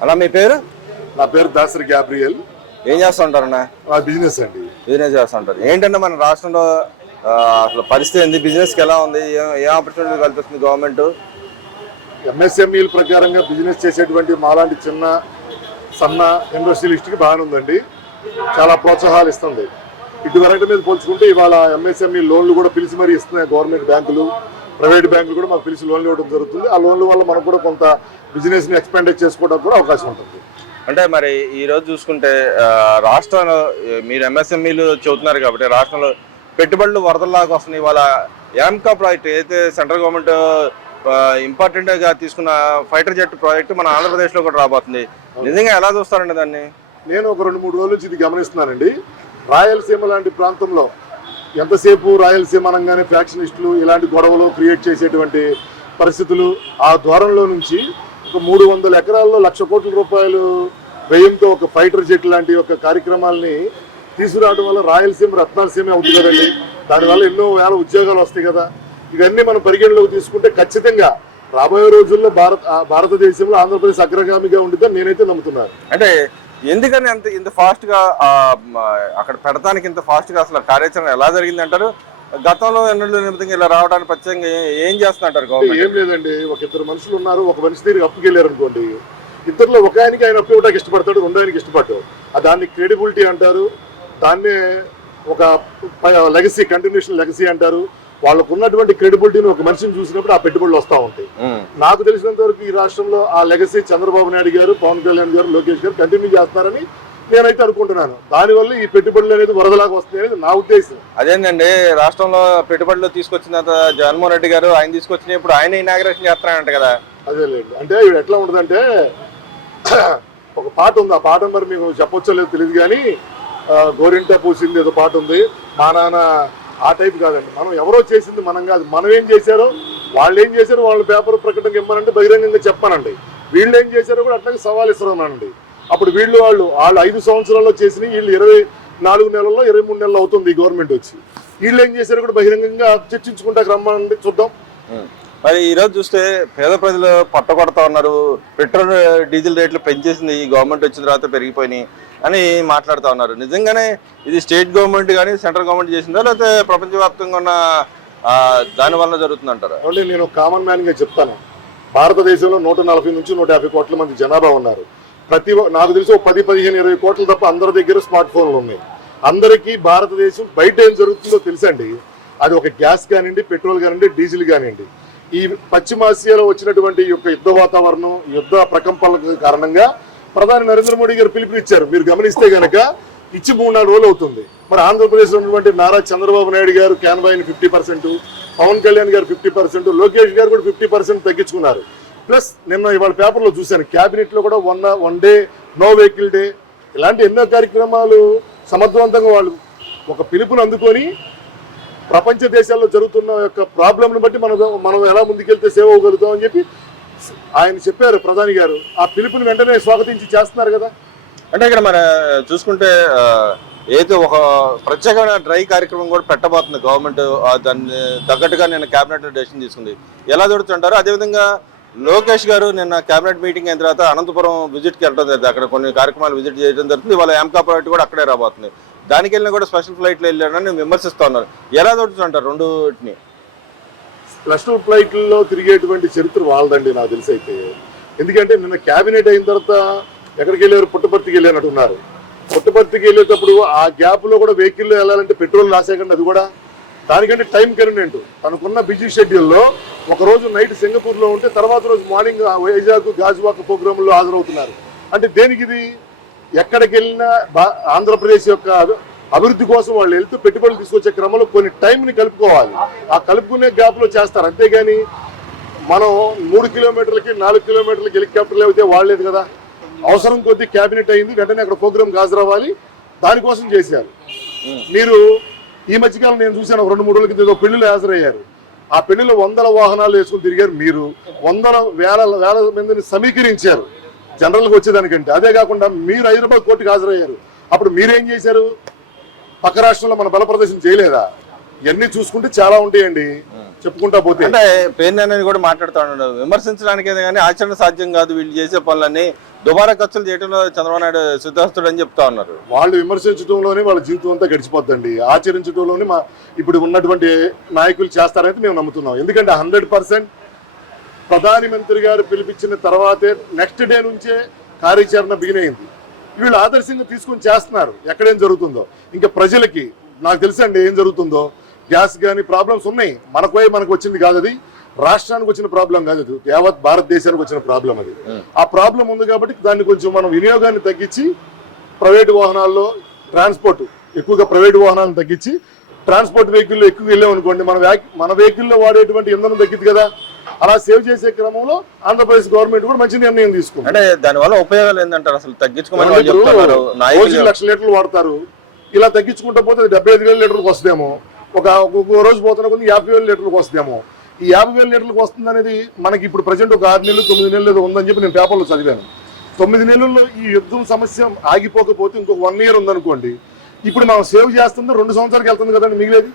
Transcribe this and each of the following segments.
అలా మీ పేరు? నా పేరు దాసరి గ్యాబ్రియల్. ఏం చేస్తుంటారన్నా? బిజినెస్ అండి. బిజినెస్ చేస్తుంటారు. ఏంటంటే మన రాష్ట్రంలో అసలు పరిస్థితి ఏంది? బిజినెస్కి ఎలా ఉంది? ఏ ఆపర్చునిటీ కల్పిస్తుంది గవర్నమెంట్? ఎంఎస్ఎంఈల ప్రకారంగా బిజినెస్ చేసేటువంటి మాలాంటి చిన్న సన్న ఇండస్ట్రియలిస్ట్కి బాగానే ఉందండి. చాలా ప్రోత్సాహాలు ఇస్తుంది. ఇటువరకు మీద పోల్చుకుంటే ఇవాళ ఎంఎస్ఎంఈ లోన్లు కూడా పిలిచి మరీ ఇస్తున్నాయి గవర్నమెంట్ బ్యాంకులు, ప్రైవేట్ బ్యాంకులు కూడా మాకు పిలిచి లోన్లు ఇవ్వడం జరుగుతుంది. ఆ లోన్ల వల్ల మనకు కూడా కొంత బిజినెస్ని ఎక్స్పాండ్ చేసుకోవడానికి కూడా అవకాశం ఉంటుంది. అంటే మరి ఈ రోజు చూసుకుంటే రాష్ట్రంలో మీరు ఎంఎస్ఎంఈలు చెబుతున్నారు కాబట్టి రాష్ట్రంలో పెట్టుబడులు వరదల్లాగా వస్తున్నాయి. ఇవాళ యామ్కా ప్రాజెక్ట్ ఏదైతే సెంట్రల్ గవర్నమెంట్ ఇంపార్టెంట్గా తీసుకున్న ఫైటర్ జెట్ ప్రాజెక్టు మన ఆంధ్రప్రదేశ్లో కూడా రాబోతుంది. నిజంగా ఎలా చూస్తారండి దాన్ని? నేను ఒక 2-3 రోజుల నుంచి ఇది గమనిస్తున్నానండి. రాయలసీమ లాంటి ప్రాంతంలో ఎంతసేపు రాయలసీమ అనగానే ఫ్యాక్షనిస్టులు ఇలాంటి గొడవలు క్రియేట్ చేసేటువంటి పరిస్థితులు, ఆ ద్వారంలో నుంచి ఒక 300 ఎకరాల్లో 1,00,000 కోట్ల రూపాయలు వ్యయంతో ఒక ఫైటర్ జెట్ లాంటి ఒక కార్యక్రమాలని తీసుకురావడం వల్ల రాయలసీమ రత్నాలసీమ అవుతుంది కదండి. దానివల్ల ఎన్నో వేల ఉద్యోగాలు వస్తాయి కదా. ఇవన్నీ మనం పరిగణలోకి తీసుకుంటే ఖచ్చితంగా రాబోయే రోజుల్లో భారతదేశంలో ఆంధ్రప్రదేశ్ అగ్రగామిగా ఉంటుందని నేనైతే నమ్ముతున్నాను. అంటే ఎందుకని ఇంత ఫాస్ట్గా అక్కడ పెడతానికి ఇంత ఫాస్ట్గా అసలు కార్యాచరణ ఎలా జరిగింది అంటారు? గతంలో ఎన్నడూ నిమిత్తంగా ఇలా రావడానికి ప్రత్యేకంగా ఏం చేస్తుంటారు గవర్నమెంట్? ఏం లేదండి, ఒక 2 మనుషులు ఉన్నారు. ఒక మనిషి దగ్గర అప్పుకెళ్ళారు అనుకోండి, ఇద్దరులో ఒక ఆయనకి ఆయన అప్పు ఇవ్వడానికి ఇష్టపడతాడు, 2 ఆయనకి ఇష్టపడ్డాడు. దాన్ని క్రెడిబిలిటీ అంటారు. దాన్నే ఒక లెగసీ, కంటిన్యూషన్ లెగసీ అంటారు. వాళ్ళకు ఉన్నటువంటి క్రెడిబిలిటీని ఒక మనిషిని చూసినప్పుడు ఆ పెట్టుబడులు వస్తూ ఉంటాయి. నాకు తెలిసినంత వరకు ఈ రాష్ట్రంలో ఆ లెగసీ చంద్రబాబు నాయుడు గారు, పవన్ కళ్యాణ్ గారు, లోకేష్ గారు కంటిన్యూ చేస్తున్నారని నేనైతే అనుకుంటున్నాను. దానివల్ల ఈ పెట్టుబడులు అనేది వరదలాగా వస్తాయి అనేది నా ఉద్దేశం. అదేంటండి, రాష్ట్రంలో పెట్టుబడులు తీసుకొచ్చిన జగన్మోహన్ రెడ్డి గారు ఆయన తీసుకొచ్చిన ఇప్పుడు ఆయన ఇనాగ్రేషన్ చేస్తున్నారంట కదా. అదేలేండి, అంటే ఎట్లా ఉంటుందంటే ఒక పాట ఉంది. ఆ పాట మరి మీకు చెప్పొచ్చో లేదో తెలియదు కానీ గోరింట పూసింది ఏదో పాట ఉంది. మా నాన్న ఆ టైప్ కాదండి. మనం ఎవరో చేసింది మనం కాదు. మనం ఏం చేశారో వాళ్ళు ఏం చేశారో వాళ్ళ పేపర్ ప్రకటనకి ఇవ్వనండి, బహిరంగంగా చెప్పానండి. వీళ్ళు ఏం చేశారో కూడా అట్లాగే సవాల్ ఇస్తున్నానండి. అప్పుడు వాళ్ళు 5 సంవత్సరాల్లో చేసిన వీళ్ళు 24 నెలల్లో 23 నెలలు అవుతుంది ఈ గవర్నమెంట్ వచ్చి. వీళ్ళు ఏం చేశారో కూడా బహిరంగంగా చర్చించుకుంటా రమ్మండి, చూద్దాం. మరి ఈ రోజు చూస్తే పేద ప్రజలు పట్టకొడతా ఉన్నారు. పెట్రోల్ డీజిల్ రేట్లు పెంచేసింది ఈ గవర్నమెంట్ వచ్చిన తర్వాత పెరిగిపోయినాయి అని మాట్లాడుతూ ఉన్నారు. నిజంగానే ఇది స్టేట్ గవర్నమెంట్ కానీ సెంట్రల్ గవర్నమెంట్ చేసిందా లేకపోతే ప్రపంచవ్యాప్తంగా ఉన్న దాని వల్ల జరుగుతుందంటారా? అంటే నేను కామన్ మ్యాన్గా చెప్తాను. భారతదేశంలో 140 నుంచి 150 కోట్ల మంది జనాభా ఉన్నారు. నాకు తెలిసి 10, 15, 20 కోట్ల తప్ప అందరి దగ్గర స్మార్ట్ ఫోన్లు ఉన్నాయి. అందరికీ భారతదేశం బయట ఏం జరుగుతుందో తెలుసండి. అది ఒక గ్యాస్ కానివ్వండి, పెట్రోల్ కానివ్వండి, డీజిల్ కానివ్వండి. ఈ పశ్చిమాసియాలో వచ్చినటువంటి యొక్క యుద్ధ వాతావరణం, యుద్ధ ప్రకంపనల కారణంగా ప్రధాని నరేంద్ర మోడీ గారు పిలుపునిచ్చారు. మీరు గమనిస్తే కనుక ఇచ్చి 3-4 రోజులు అవుతుంది. మరి ఆంధ్రప్రదేశ్లో ఉన్నటువంటి నారా చంద్రబాబు నాయుడు గారు క్యాన్వాయిని 50%, పవన్ కళ్యాణ్ గారు 50%, లోకేష్ గారు కూడా 50% తగ్గించుకున్నారు. ప్లస్ నిన్న ఇవాళ పేపర్లో చూశాను, క్యాబినెట్లో కూడా one day no vehicle day, ఇలాంటి ఎన్నో కార్యక్రమాలు సమర్థవంతంగా వాళ్ళు ఒక పిలుపుని అందుకొని ప్రపంచ దేశాల్లో జరుగుతున్న యొక్క ప్రాబ్లంను బట్టి మనం ఎలా ముందుకెళ్తే సేవ్ అవ్వగలుగుతాం అని చెప్పి ఆయన చెప్పారు ప్రధాని గారు. ఆ పిలుపుని వెంటనే స్వాగతించి చేస్తున్నారు కదా. అంటే ఇక్కడ మన చూసుకుంటే ఏదో ఒక ప్రత్యేకమైన డ్రై కార్యక్రమం కూడా పెట్టబోతుంది గవర్నమెంట్. దాన్ని తగ్గట్టుగా నిన్న క్యాబినెట్ డెసిషన్ తీసుకుంది. ఎలా జరుగుతుంటారు? అదేవిధంగా లోకేష్ గారు నిన్న క్యాబినెట్ మీటింగ్ అయిన తర్వాత అనంతపురం విజిట్కి వెళ్ళడం జరిగింది. అక్కడ కొన్ని కార్యక్రమాలు విజిట్ చేయడం జరుగుతుంది. వాళ్ళ యామ్కా ప్రాజెక్ట్ కూడా అక్కడే రాబోతుంది. దానికి వెళ్ళినా కూడా స్పెషల్ ఫ్లైట్లో వెళ్ళారని విమర్శిస్తూ ఉన్నారు. ఎలా జరుగుతుంటారు రెండుని? స్పెషల్ ఫ్లైట్లో తిరిగేటువంటి చరిత్ర వాళ్ళదండి నాకు తెలిసి అయితే. ఎందుకంటే నిన్న క్యాబినెట్ అయిన తర్వాత ఎక్కడికి వెళ్ళారు? పుట్టపర్తికి వెళ్ళారంటున్నారు. పుట్టపర్తికి వెళ్ళేటప్పుడు ఆ గ్యాప్లో కూడా వెహికల్లో వెళ్ళాలంటే పెట్రోల్ రాసేకండి. అది కూడా దానికంటే టైం కన్వీనియంట్. తనకున్న బిజీ షెడ్యూల్లో ఒకరోజు నైట్ సింగపూర్లో ఉంటే తర్వాత రోజు మార్నింగ్ వైజాగ్ గాజువాక ప్రోగ్రాంలో హాజరవుతున్నారు. అంటే దేనికి ఇది? ఎక్కడికి వెళ్ళినా ఆంధ్రప్రదేశ్ యొక్క అభివృద్ధి కోసం వాళ్ళు వెళ్తూ పెట్టుబడులు తీసుకొచ్చే క్రమంలో కొన్ని టైంని కలుపుకోవాలి. ఆ కలుపుకునే గ్యాప్లో చేస్తారు. అంతేగాని మనం 3 కిలోమీటర్లకి 4 కిలోమీటర్లకి హెలికాప్టర్లు అయితే వాడలేదు కదా. అవసరం కొద్దీ క్యాబినెట్ అయింది, వెంటనే అక్కడ ప్రోగ్రామ్ హాజరవ్వాలి, దానికోసం చేశారు. మీరు ఈ మధ్యకాలం నేను చూశాను, 2-3 రోజుల కింద పెళ్లిలో హాజరయ్యారు. ఆ పెళ్లిలో 100 వాహనాలు వేసుకుని తిరిగారు. మీరు 100 వేల మందిని సమీకరించారు జనరల్గా వచ్చేదానికంటే. అదే కాకుండా మీరు హైదరాబాద్ కోర్టుకు హాజరయ్యారు. అప్పుడు మీరేం చేశారు? పక్క రాష్ట్రంలో మన బల ప్రదర్శన చేయలేదా? ఇవన్నీ చూసుకుంటే చాలా ఉంటాయండి, చెప్పుకుంటా పోతే. అంటే పేర్ని కూడా మాట్లాడుతూ ఉన్నాడు. విమర్శించడానికి కానీ ఆచరణ సాధ్యం కాదు వీళ్ళు చేసే పనులన్నీ. దుబారా ఖర్చులు చేయడంలో చంద్రబాబు నాయుడు సిద్ధాస్తుడు అని చెప్తా ఉన్నారు. వాళ్ళు విమర్శించడంలోనే వాళ్ళ జీవితం అంతా గడిచిపోద్దండి. ఆచరించడంలోనే ఇప్పుడు ఉన్నటువంటి నాయకులు చేస్తారైతే మేము నమ్ముతున్నాం. ఎందుకంటే 100% ప్రధానమంత్రి గారు పిలిపించిన తర్వాతే నెక్స్ట్ డే నుంచే కార్యాచరణ బిగిన్ అయింది. వీళ్ళు ఆదర్శంగా తీసుకొని చేస్తున్నారు. ఎక్కడేం జరుగుతుందో ఇంకా ప్రజలకి నాకు తెలుసండి ఏం జరుగుతుందో. గ్యాస్ కానీ ప్రాబ్లమ్స్ ఉన్నాయి. మనకు వచ్చింది కాదు, అది రాష్ట్రానికి వచ్చిన ప్రాబ్లం కాదు, అది యావత్ భారతదేశానికి వచ్చిన ప్రాబ్లం. అది ఆ ప్రాబ్లం ఉంది కాబట్టి దాన్ని కొంచెం మనం వినియోగాన్ని తగ్గించి ప్రైవేటు వాహనాల్లో ట్రాన్స్పోర్ట్ ఎక్కువగా ప్రైవేటు వాహనాలను తగ్గించి ట్రాన్స్పోర్ట్ వెహికల్లో ఎక్కువ వెళ్ళాం అనుకోండి, మన వెహికల్లో వాడేటువంటి ఇంధనం తగ్గిద్ది కదా. అలా సేవ్ చేసే క్రమంలో ఆంధ్రప్రదేశ్ గవర్నమెంట్ కూడా మంచి నిర్ణయం తీసుకుంది. అంటే దానివల్ల ఉపయోగాలు ఏంటంటారు అసలు తగ్గించుకోమని? రోజుకి 1,00,000 లీటర్లు వాడతారు. ఇలా తగ్గించుకుంటా పోతే 75,000 లీటర్లకు వస్తుందేమో. ఒక రోజు పోతున్న కొద్ది 50,000 లీటర్లకు వస్తుందేమో. ఈ 50,000 లీటర్లకు వస్తుంది అనేది మనకి ఇప్పుడు ప్రజెంట్ ఒక 6 నెలలు 9 నెలలు ఉందని చెప్పి నేను పేపర్లో చదివాను. 9 నెలల్లో ఈ యుద్ధం సమస్య ఆగిపోకపోతే ఇంకొక 1 ఇయర్ ఉందనుకోండి, ఇప్పుడు మనం సేవ్ చేస్తుంది 2 సంవత్సరాలకు వెళ్తుంది కదండి మిగిలేది.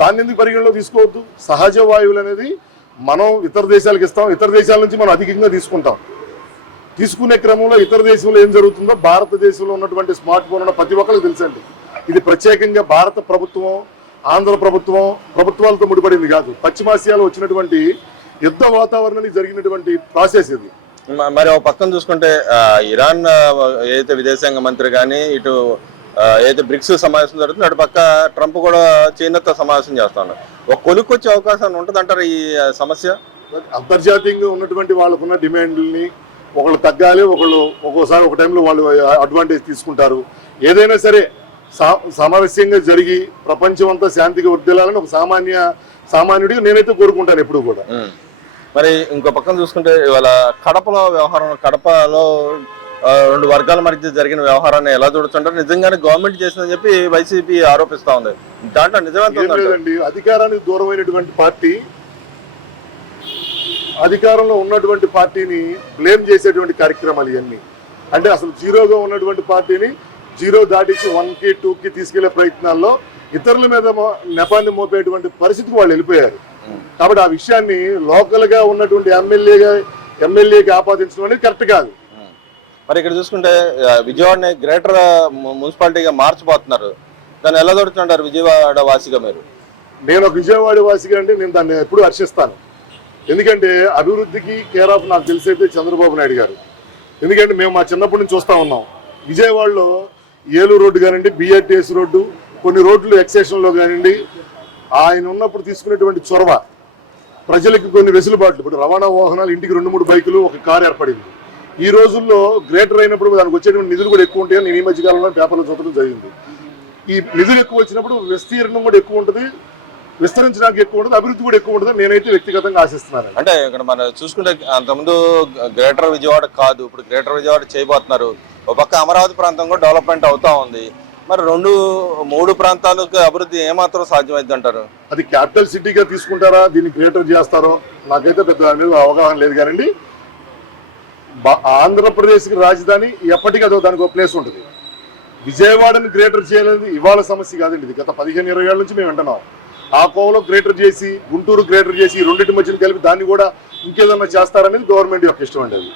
దాన్ని ఎందుకు పరిగణలో తీసుకోవద్దు? సహజ వాయువులు అనేది మనం ఇతర దేశాలకు ఇస్తాం, ఇతర దేశాల నుంచి మనం అధికంగా తీసుకుంటాం. తీసుకునే క్రమంలో ఇతర దేశంలో ఏం జరుగుతుందో భారతదేశంలో ఉన్నటువంటి స్మార్ట్ ఫోన్ ఉన్న ప్రతి ఒక్కరికి తెలుసండి. ఇది ప్రత్యేకంగా భారత ప్రభుత్వం, ఆంధ్ర ప్రభుత్వాలతో ముడిపడింది కాదు. పశ్చిమాసియాలో వచ్చినటువంటి యుద్ధ వాతావరణానికి జరిగినటువంటి ప్రాసెస్ ఇది. మరి ఒక పక్కన చూసుకుంటే ఇరాన్ ఏదైతే విదేశాంగ మంత్రి కానీ ఇటు ఏదైతే బ్రిక్స్ సమావేశం జరుగుతుంది, అటు పక్క ట్రంప్ కూడా చైనాతో సమావేశం చేస్తా ఉన్నారు. ఒక కొలుక్కొచ్చే అవకాశం ఉంటుంది అంటారు ఈ సమస్య? అంతర్జాతీయంగా ఉన్నటువంటి వాళ్ళకున్న డిమాండ్లని ఒకళ్ళు తగ్గాలి, ఒక్కోసారి ఒక టైంలో వాళ్ళు అడ్వాంటేజ్ తీసుకుంటారు. ఏదైనా సరే సామరస్యంగా జరిగి ప్రపంచం అంతా శాంతిగా వర్ధిల్లాలని ఒక సామాన్యుడిగా నేనైతే కోరుకుంటాను ఎప్పుడు కూడా. మరి ఇంకో పక్కన చూసుకుంటే ఇవాళ కడపలో 2 వర్గాల మధ్య జరిగిన వ్యవహారాన్ని ఎలా చూడొచ్చుంటారు? నిజంగానే గవర్నమెంట్ చేసిందని చెప్పి వైసీపీ ఆరోపిస్తా ఉంది. దాంట్లో నిజమేంటండి? అధికారానికి దూరమైనటువంటి పార్టీ అధికారంలో ఉన్నటువంటి పార్టీని బ్లేమ్ చేసేటువంటి కార్యక్రమాలు ఇవన్నీ. అంటే అసలు జీరోగా ఉన్నటువంటి పార్టీని జీరో దాటించి 1కి 2కి తీసుకెళ్లే ప్రయత్నాల్లో ఇతరుల మీద నెపాన్ని మోపేటువంటి పరిస్థితికి వాళ్ళు వెళ్ళిపోయారు. కాబట్టి ఆ విషయాన్ని లోకల్ గా ఉన్నటువంటి ఎమ్మెల్యేకి ఆపాదించడం అనేది కరెక్ట్ కాదు. మరి ఇక్కడ చూసుకుంటే విజయవాడని గ్రేటర్ మున్సిపాలిటీగా మార్చిపోతున్నారు. దాన్ని ఎలా దొరుకుతుంటారు విజయవాడ వాసిగా మీరు? నేను ఒక విజయవాడ వాసిగా అంటే నేను దాన్ని ఎప్పుడు హర్షిస్తాను. ఎందుకంటే అభివృద్ధికి కేర్ ఆఫ్ నాకు తెలిసైతే చంద్రబాబు నాయుడు గారు. ఎందుకంటే మేము మా చిన్నప్పటి నుంచి చూస్తూ ఉన్నాం. విజయవాడలో ఏలూరు రోడ్డు కానివ్వండి, బిఆర్టీఎస్ రోడ్డు, కొన్ని రోడ్లు ఎక్స్టేషన్లో కానివ్వండి, ఆయన ఉన్నప్పుడు తీసుకునేటువంటి చొరవ, ప్రజలకు కొన్ని వెసులుబాట్లు. ఇప్పుడు రవాణా వాహనాలు ఇంటికి 2-3 బైకులు, ఒక కారు ఏర్పడింది. ఈ రోజుల్లో గ్రేటర్ అయినప్పుడు దానికి వచ్చేటువంటి నిధులు కూడా ఎక్కువ ఉంటాయని నేను ఈ మధ్యకాలంలో పేపర్లో చూడటం జరిగింది. ఈ నిధులు ఎక్కువ వచ్చినప్పుడు విస్తీర్ణం కూడా ఎక్కువ ఉంటుంది, విస్తరించడానికి ఎక్కువ ఉంటుంది, అభివృద్ధి కూడా ఎక్కువ ఉంటుంది. నేనైతే వ్యక్తిగతంగా ఆశిస్తున్నాను. అంటే ఇక్కడ మనం చూసుకుంటే అంతకుముందు గ్రేటర్ విజయవాడ కాదు, ఇప్పుడు గ్రేటర్ విజయవాడ చేయబోతున్నారు. ఒక పక్క అమరావతి ప్రాంతం కూడా డెవలప్మెంట్ అవుతా ఉంది. మరి 2-3 ప్రాంతాలకు అభివృద్ధి ఏమాత్రం సాధ్యమైంది అంటారు? అది క్యాపిటల్ సిటీగా తీసుకుంటారా, దీన్ని గ్రేటర్ చేస్తారో నాకైతే పెద్ద అవగాహన లేదు. కానీ ఆంధ్రప్రదేశ్కి రాజధాని ఎప్పటికీ అదో దానికి ఒక ప్లేస్ ఉంటుంది. విజయవాడని గ్రేటర్ చేయాలనేది ఇవాళ సమస్య కాదండి. ఇది గత 15-20 ఏళ్ళ నుంచి మేము వింటున్నాం. ఆ కోవలో గ్రేటర్ చేసి, గుంటూరు గ్రేటర్ చేసి, రెండింటి మధ్యన కలిపి దాన్ని కూడా ఇంకేదన్నా చేస్తారనేది గవర్నమెంట్ యొక్క ఇష్టం అండి. అది